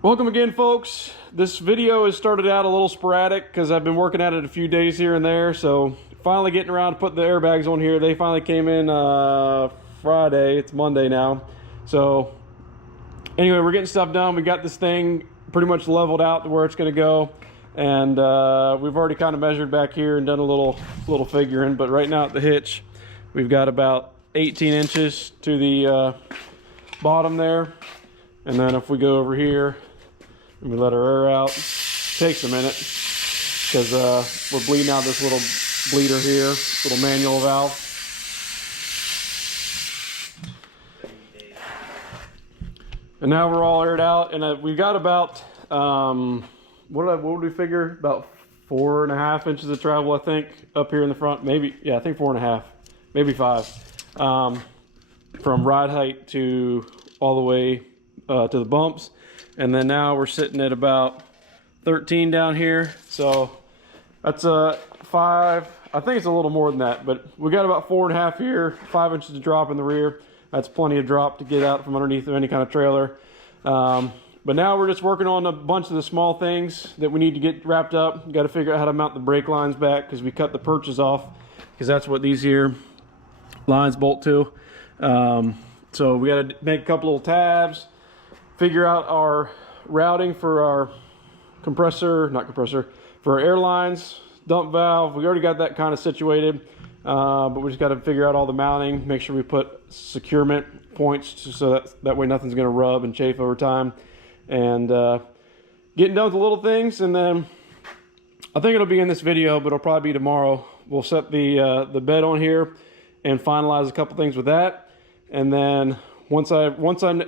Welcome again, folks. This video has started out a little sporadic because I've been working at it a few days here and there. So finally getting around to put the airbags on here. They finally came in Friday. It's Monday now. So anyway, we're getting stuff done. We got this thing pretty much leveled out to where it's going to go. And we've already kind of measured back here and done a little figuring. But right now at the hitch, we've got about 18 inches to the bottom there. And then if we go over here, and we let our air out, it takes a minute because we're bleeding out this little bleeder here, little manual valve. And now we're all aired out, and we've got about, what would we figure? About 4.5 inches of travel, I think, up here in the front. Maybe, yeah, I think 4.5, maybe 5. From ride height to all the way to the bumps. And then now we're sitting at about 13 down here. So that's a 5. I think it's a little more than that, but we got about 4.5 here, 5 inches of drop in the rear. That's plenty of drop to get out from underneath of any kind of trailer. But now we're just working on a bunch of the small things that we need to get wrapped up. Got to figure out how to mount the brake lines back because we cut the perches off, because that's what these here lines bolt to. So we got to make a couple little tabs, figure out our routing for our for our air lines, dump valve. We already got that kind of situated, but we just got to figure out all the mounting, make sure we put securement points so that way nothing's going to rub and chafe over time. And getting done with the little things, and then I think it'll be in this video, but it'll probably be tomorrow. We'll set the bed on here and finalize a couple things with that. And then once I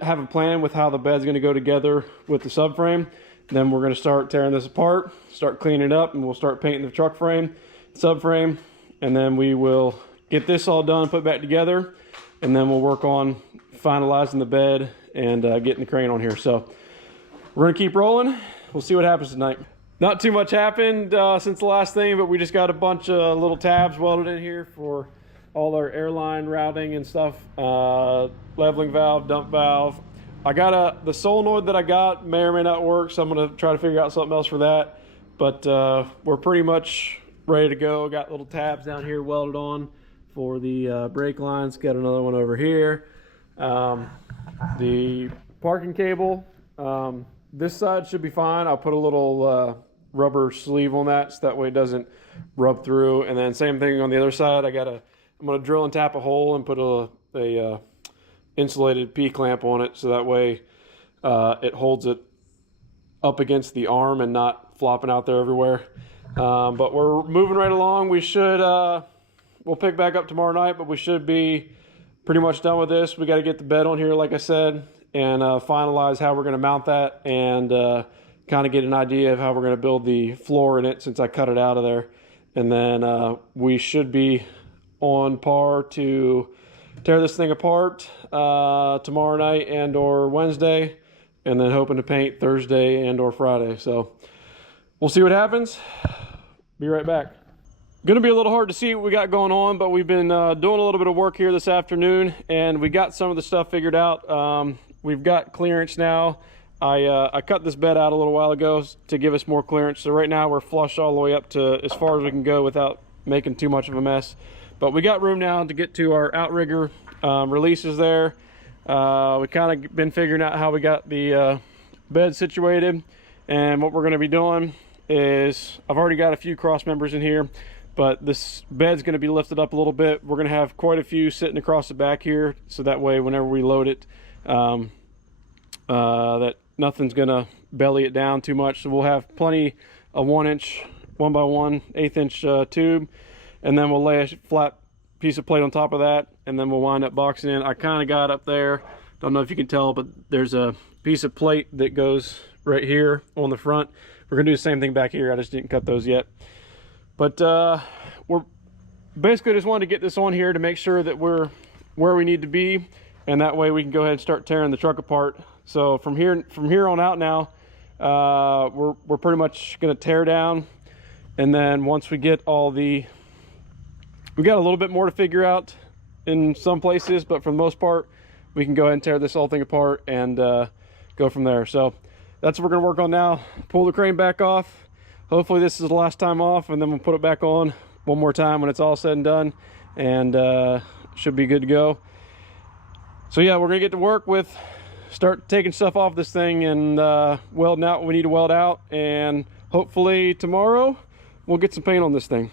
have a plan with how the bed's going to go together with the subframe, then we're going to start tearing this apart, start cleaning it up, and we'll start painting the truck frame, subframe, and then we will get this all done, put back together, and then we'll work on finalizing the bed and getting the crane on here. So we're going to keep rolling. We'll see what happens tonight. Not too much happened since the last thing, but we just got a bunch of little tabs welded in here for all our airline routing and stuff, leveling valve, dump valve, I got the solenoid that I got may or may not work, so I'm gonna try to figure out something else for that. But we're pretty much ready to go. Got little tabs down here welded on for the brake lines. Got another one over here. The parking cable, this side should be fine. I'll put a little rubber sleeve on that, so that way it doesn't rub through. And then same thing on the other side. I'm gonna drill and tap a hole and put a insulated P-clamp on it, so that way it holds it up against the arm and not flopping out there everywhere. But we're moving right along. We should we'll pick back up tomorrow night, but we should be pretty much done with this. We got to get the bed on here, like I said, and finalize how we're going to mount that, and kind of get an idea of how we're going to build the floor in it, since I cut it out of there. And then we should be on par to tear this thing apart tomorrow night and or Wednesday, and then hoping to paint Thursday and or Friday. So we'll see what happens. Be right back. Gonna be a little hard to see what we got going on, but we've been doing a little bit of work here this afternoon, and we got some of the stuff figured out. We've got clearance now. I cut this bed out a little while ago to give us more clearance. So right now we're flush all the way up to as far as we can go without making too much of a mess. But we got room now to get to our outrigger releases there. We kind of been figuring out how we got the bed situated, and what we're going to be doing is, I've already got a few cross members in here, but this bed's going to be lifted up a little bit. We're going to have quite a few sitting across the back here, so that way whenever we load it, that nothing's going to belly it down too much. So we'll have plenty of 1-inch 1x1 1/8 inch tube, and then we'll lay a flat piece of plate on top of that, and then we'll wind up boxing in. I kind of got up there, don't know if you can tell, but there's a piece of plate that goes right here on the front. We're gonna do the same thing back here. I just didn't cut those yet, but we're basically just wanted to get this on here to make sure that we're where we need to be, and that way we can go ahead and start tearing the truck apart. So from here on out now, we're pretty much gonna tear down, and then once we get all the, we got a little bit more to figure out in some places, but for the most part, we can go ahead and tear this whole thing apart and go from there. So that's what we're gonna work on now. Pull the crane back off. Hopefully this is the last time off, and then we'll put it back on one more time when it's all said and done, and should be good to go. So yeah, we're gonna get to work with, start taking stuff off this thing and welding out what we need to weld out, and hopefully tomorrow we'll get some paint on this thing.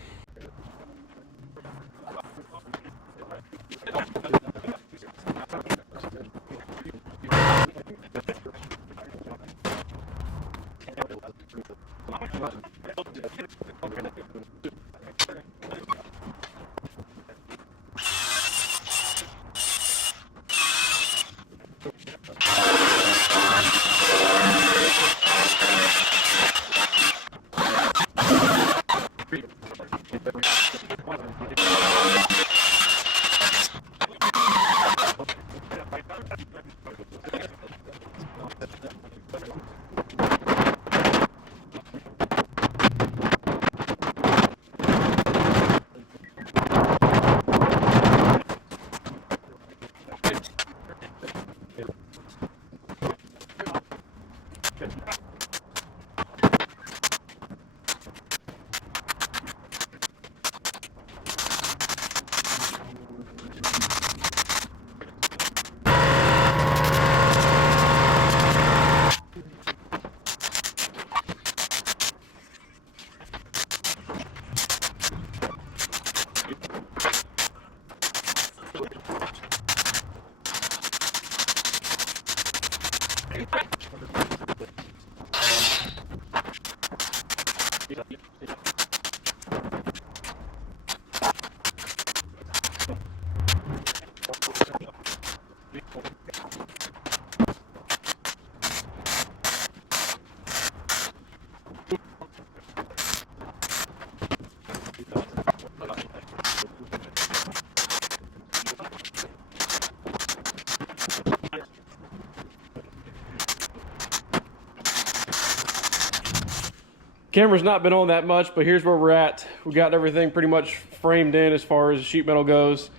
Camera's not been on that much, but here's where we're at. We got everything pretty much framed in as far as sheet metal goes.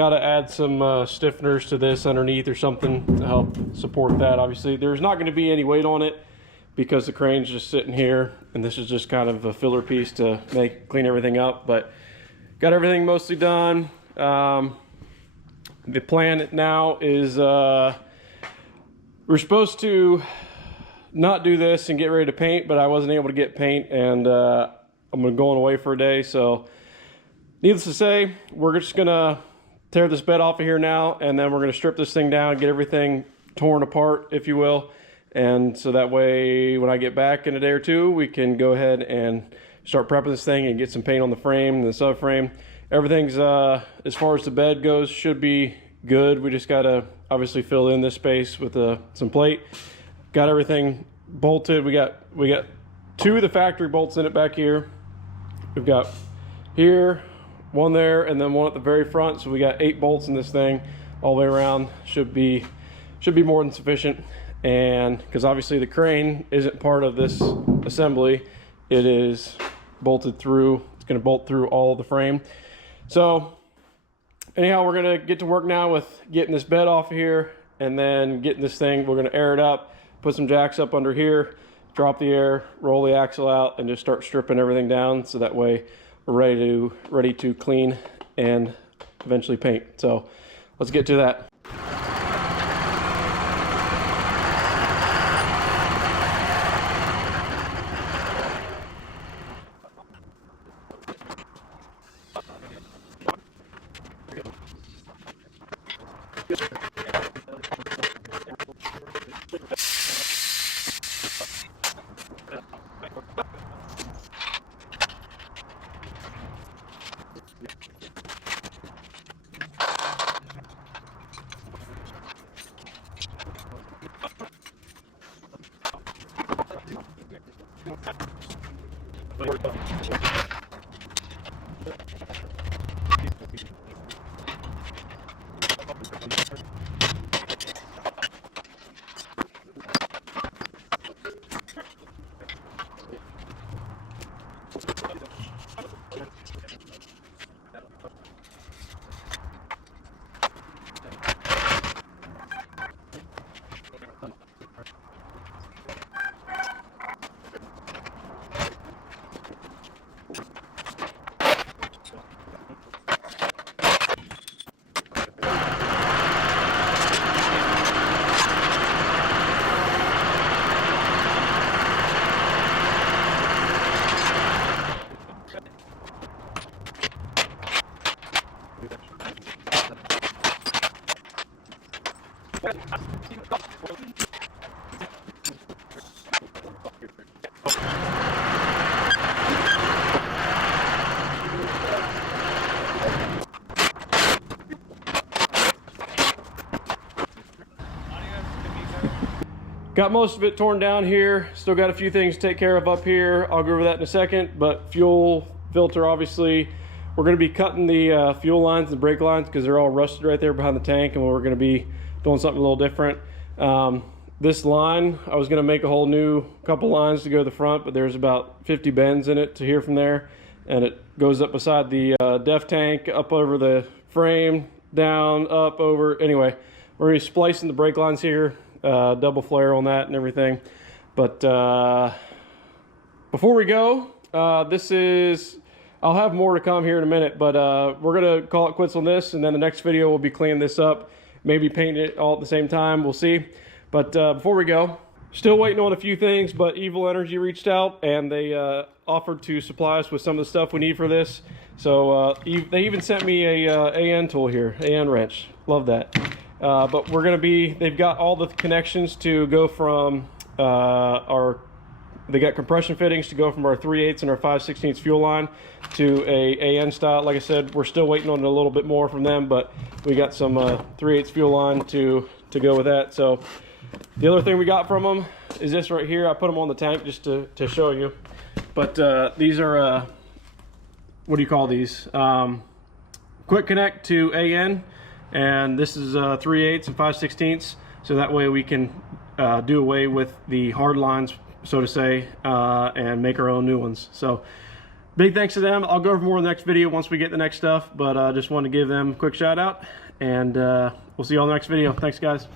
got to add some stiffeners to this underneath or something to help support that. Obviously, there's not going to be any weight on it because the crane's just sitting here, and this is just kind of a filler piece to clean everything up. But got everything mostly done. The plan now is we're supposed to not do this and get ready to paint, but I wasn't able to get paint, and I'm going away for a day. So needless to say, we're just gonna tear this bed off of here now, and then we're gonna strip this thing down, get everything torn apart, if you will. And so that way, when I get back in a day or two, we can go ahead and start prepping this thing and get some paint on the frame and the subframe. Everything's, as far as the bed goes, should be good. We just gotta obviously fill in this space with some plate. Got everything bolted. We got 2 of the factory bolts in it back here. We've got here, 1 there, and then 1 at the very front. So we got 8 bolts in this thing all the way around. Should be more than sufficient. And because obviously the crane isn't part of this assembly, it is bolted through. It's going to bolt through all of the frame. So anyhow, we're going to get to work now with getting this bed off of here, and then getting this thing, we're going to air it up, put some jacks up under here, drop the air, roll the axle out, and just start stripping everything down, so that way we're ready to clean and eventually paint. So let's get to that. Got most of it torn down here. Still got a few things to take care of up here. I'll go over that in a second. But fuel filter, obviously, we're going to be cutting the fuel lines and brake lines because they're all rusted right there behind the tank, and we're going to be doing something a little different. This line, I was going to make a whole new couple lines to go to the front, but there's about 50 bends in it to here from there, and it goes up beside the def tank, up over the frame, down, up, over. Anyway, we're going to be splicing the brake lines here. Double flare on that and everything. But before we go, I'll have more to come here in a minute, but we're gonna call it quits on this, and then the next video we'll be cleaning this up, maybe painting it all at the same time. We'll see. But before we go, still waiting on a few things, but Evil Energy reached out and they offered to supply us with some of the stuff we need for this. So they even sent me a AN tool here, AN wrench. Love that. But we're going to be, they've got all the connections to go from they got compression fittings to go from our 3/8 and our 5/16 fuel line to a AN style. Like I said, we're still waiting on a little bit more from them, but we got some 3/8 fuel line to go with that. So the other thing we got from them is this right here. I put them on the tank just to show you. But these are, what do you call these? Quick connect to AN. And this is 3/8 and 5/16, so that way we can do away with the hard lines, so to say, and make our own new ones. So big thanks to them. I'll go over more in the next video once we get the next stuff, but just wanted to give them a quick shout out, and we'll see you all in the next video. Thanks, guys.